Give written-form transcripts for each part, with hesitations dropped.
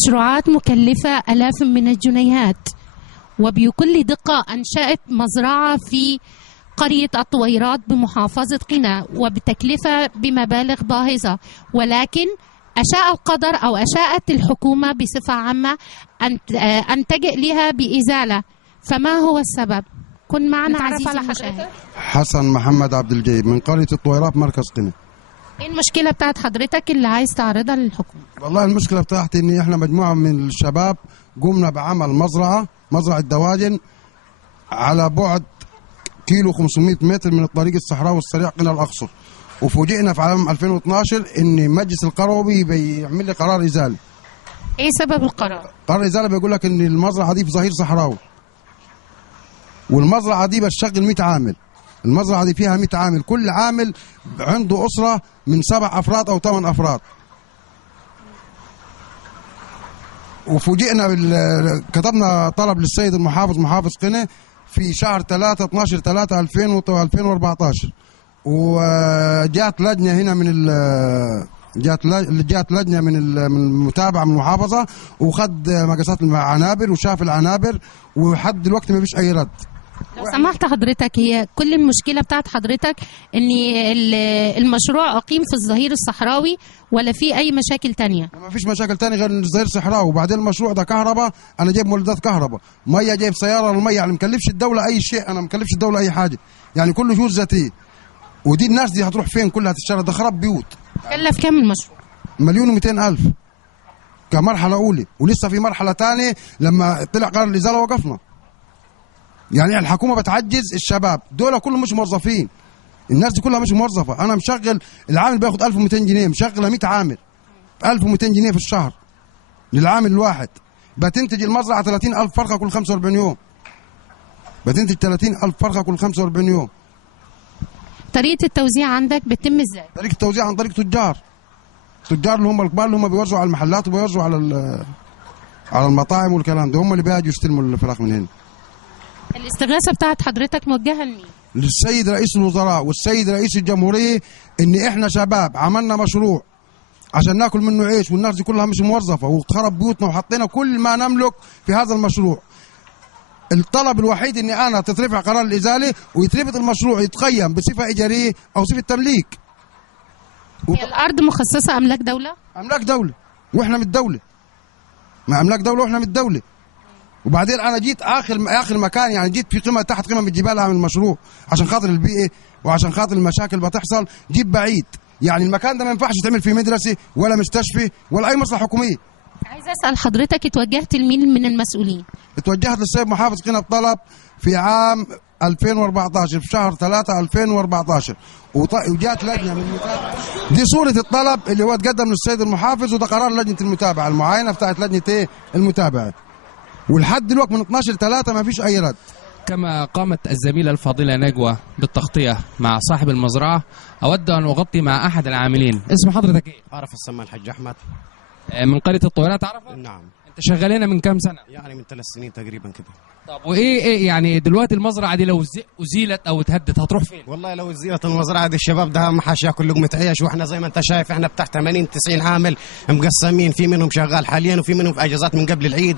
مشروعات مكلفة آلاف من الجنيهات، وبكل دقة أنشأت مزرعة في قرية الطويرات بمحافظة قنا وبتكلفة بمبالغ باهظة، ولكن أشاء القدر أو أشاءت الحكومة بصفة عامة أن تجئ لها بإزالة. فما هو السبب؟ كن معنا عزيزي المشاهد. حسن محمد عبد الجيد من قرية الطويرات مركز قنا. ايه المشكلة بتاعت حضرتك اللي عايز تعرضها للحكومة؟ والله المشكلة بتاعتي ان احنا مجموعة من الشباب قمنا بعمل مزرعة دواجن على بعد كيلو 500 متر من الطريق الصحراوي السريع قنا الأقصر، وفوجئنا في عام 2012 ان مجلس القروي بيعمل لي قرار إزالة. ايه سبب القرار؟ قرار الإزالة بيقول لك ان المزرعة دي في ظهير صحراوي، والمزرعة دي بتشغل 100 عامل. المزرعة دي فيها 100 عامل، كل عامل عنده أسرة من 7 أفراد أو 8 أفراد. وفوجئنا كتبنا طلب للسيد المحافظ محافظ قنا في شهر 3/12/2014، وجات لجنة هنا جات لجنة من المتابعة من المحافظة، وخد مقاسات العنابر وشاف العنابر، ولحد دلوقتي ما فيش أي رد. لو سمحت حضرتك، هي كل المشكلة بتاعت حضرتك ان المشروع أقيم في الظهير الصحراوي ولا في أي مشاكل تانية؟ ما فيش مشاكل تانية غير الظهير الصحراوي. وبعدين المشروع ده كهرباء، أنا جايب مولدات كهرباء، مية جايب سيارة للمية، يعني مكلفش الدولة أي شيء، أنا مكلفش الدولة أي حاجة، يعني كله جهود ذاتية. ودي الناس دي هتروح فين؟ كلها تشتري، ده خراب بيوت. كلف كام المشروع؟ 1,200,000 كمرحلة أولى، ولسه في مرحلة تانية لما طلع قرار الإزالة وقفنا. يعني الحكومة بتعجز الشباب دول، كلهم مش موظفين، الناس دي كلها مش موظفة. أنا مشغل العامل بياخد 1200 جنيه، مشغلة 100 عامل 1200 جنيه في الشهر للعامل الواحد. بتنتج المزرعة 30,000 فرخة كل 45 يوم، بتنتج 30,000 فرخة كل 45 يوم. طريقة التوزيع عندك بتتم ازاي؟ طريقة التوزيع عن طريق تجار اللي هم الكبار، اللي هم بيوزعوا على المحلات وبيوزعوا على المطاعم والكلام ده، هم اللي بيجوا يستلموا الفراخ من هنا. الاستغاثة بتاعت حضرتك موجهة لمين؟ للسيد رئيس الوزراء والسيد رئيس الجمهورية، ان احنا شباب عملنا مشروع عشان ناكل منه عيش، والناس دي كلها مش موظفة، وخرب بيوتنا، وحطينا كل ما نملك في هذا المشروع. الطلب الوحيد اني انا تترفع قرار الازالة ويتربط المشروع، يتقيم بصفة ايجارية او صفة تمليك. هي الارض مخصصة املاك دولة؟ املاك دولة واحنا من الدولة، ما املاك دولة واحنا من الدولة. وبعدين انا جيت اخر مكان، يعني جيت في قمه تحت قمه من الجبال اعمل مشروع عشان خاطر البيئه وعشان خاطر المشاكل بتحصل، جيت بعيد. يعني المكان ده ما ينفعش تعمل فيه مدرسه ولا مستشفى ولا اي مصلحه حكوميه. عايز اسال حضرتك، اتوجهت لمين من المسؤولين؟ اتوجهت للسيد محافظ قنا بطلب في عام 2014 في شهر 3/2014، وجات لجنه من المتابعه. دي صوره الطلب اللي هو تقدم للسيد المحافظ، وده قرار لجنه المتابعه المعاينه بتاعت لجنه المتابعه. ولحد دلوقتي من 12/3 ما فيش أي رد. كما قامت الزميلة الفاضلة نجوى بالتغطية مع صاحب المزرعة، أود أن أغطي مع أحد العاملين. اسم حضرتك إيه؟ أعرف السمان الحاج أحمد. من قرية الطويرات تعرفها؟ نعم. أنت شغال هنا من كام سنة؟ يعني من 3 سنين تقريبا كده. طب وإيه يعني دلوقتي المزرعة دي لو أزيلت أو اتهدت هتروح فين؟ والله لو أزيلت المزرعة دي الشباب ده ما حاش ياكل لقمة عيش، وإحنا زي ما أنت شايف إحنا بتاع 80-90 عامل مقسمين، في منهم شغال حاليا وفي منهم في أجازات من قبل العيد،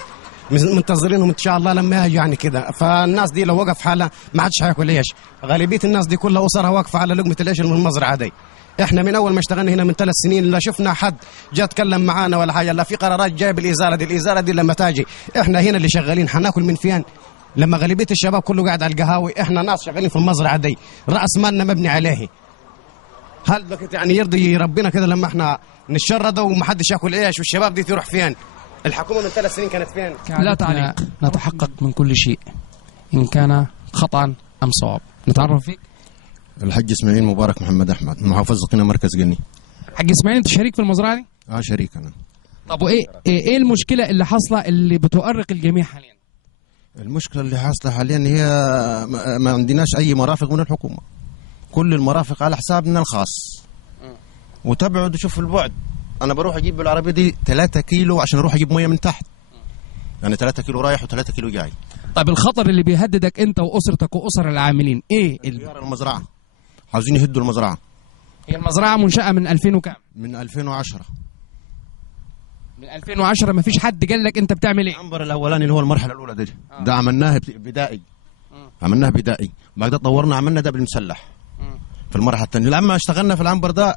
منتظرينهم ان شاء الله لما يجوا يعني كده. فالناس دي لو وقف حالها ما عادش هياكل عيش. غالبيه الناس دي كلها اسرها واقفه على لقمه العيش من المزرعه دي. احنا من اول ما اشتغلنا هنا من 3 سنين لا شفنا حد جاء اتكلم معانا ولا حاجه، لا في قرارات جايه بالازاله دي لما تاجي احنا هنا اللي شغالين حناكل من فين؟ لما غالبيه الشباب كله قاعد على القهاوي، احنا ناس شغالين في المزرعه دي راس مالنا مبني عليه. هل يعني يرضي ربنا كده لما احنا نتشرد ومحدش ياكل عيش والشباب دي تروح فين؟ الحكومة من 3 سنين كانت فين؟ لا تعليق. نتحقق من كل شيء إن كان خطأ أم صواب. نتعرف فيك؟ الحاج إسماعيل مبارك محمد أحمد، محافظ قنا مركز قني. حاج إسماعيل أنت شريك في المزرعة دي؟ شريك أنا. طب وإيه المشكلة اللي حاصلة اللي بتؤرق الجميع حاليا؟ المشكلة اللي حاصلة حاليا هي ما عندناش أي مرافق من الحكومة، كل المرافق على حسابنا الخاص، وتبعد وشوف البعد. أنا بروح أجيب بالعربية دي 3 كيلو عشان أروح أجيب مية من تحت، يعني 3 كيلو رايح و3 كيلو جاي. طيب الخطر اللي بيهددك أنت وأسرتك وأسر العاملين إيه؟ المزرعة عاوزين يهدوا المزرعة. هي المزرعة منشأة من 2000 وكام؟ من 2010. من 2010 ما فيش حد قال لك انت بتعمل ايه؟ العنبر الاولاني اللي هو المرحله الاولى ده عملناه بدائي. عملناه بدائي، بعد كده طورنا عملنا ده بالمسلح. في المرحله الثانيه لما اشتغلنا في العنبر ده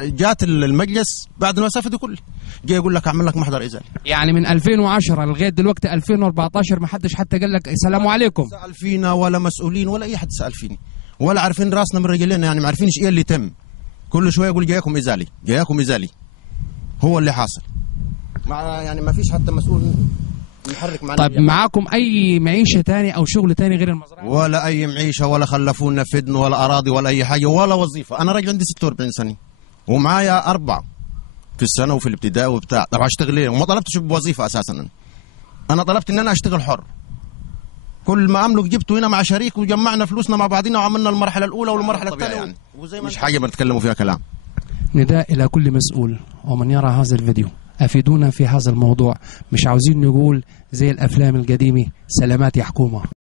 جات المجلس بعد المسافه دي كلها جاي يقول لك اعمل لك محضر ازالي. يعني من 2010 لغايه دلوقتي 2014 ما حدش حتى قال لك السلام عليكم. سال فينا ولا مسؤولين ولا اي حد سال فيني، ولا عارفين راسنا من رجلينا، يعني ما عارفينش ايه اللي تم. كل شويه يقول جايكم ازالي جايكم ازالي. هو اللي حاصل يعني ما فيش حتى مسؤول يحرك معنا. طيب معاكم اي معيشه ثاني او شغل ثاني غير المزرعه؟ ولا اي معيشه، ولا خلفونا فدن ولا اراضي ولا اي حاجه ولا وظيفه. انا راجل عندي 46 سنه ومعايا 4 في السنه وفي الابتدائي وبتاع. طب اشتغل ايه؟ وما طلبتش بوظيفه اساسا. انا طلبت ان انا اشتغل حر. كل ما املك جبته هنا مع شريك وجمعنا فلوسنا مع بعضنا وعملنا المرحله الاولى والمرحله الثانيه يعني. مش حاجه بنتكلموا فيها كلام. نداء الى كل مسؤول ومن يرى هذا الفيديو، افيدونا في هذا الموضوع. مش عاوزين نقول زي الافلام القديمه سلامات يا حكومه.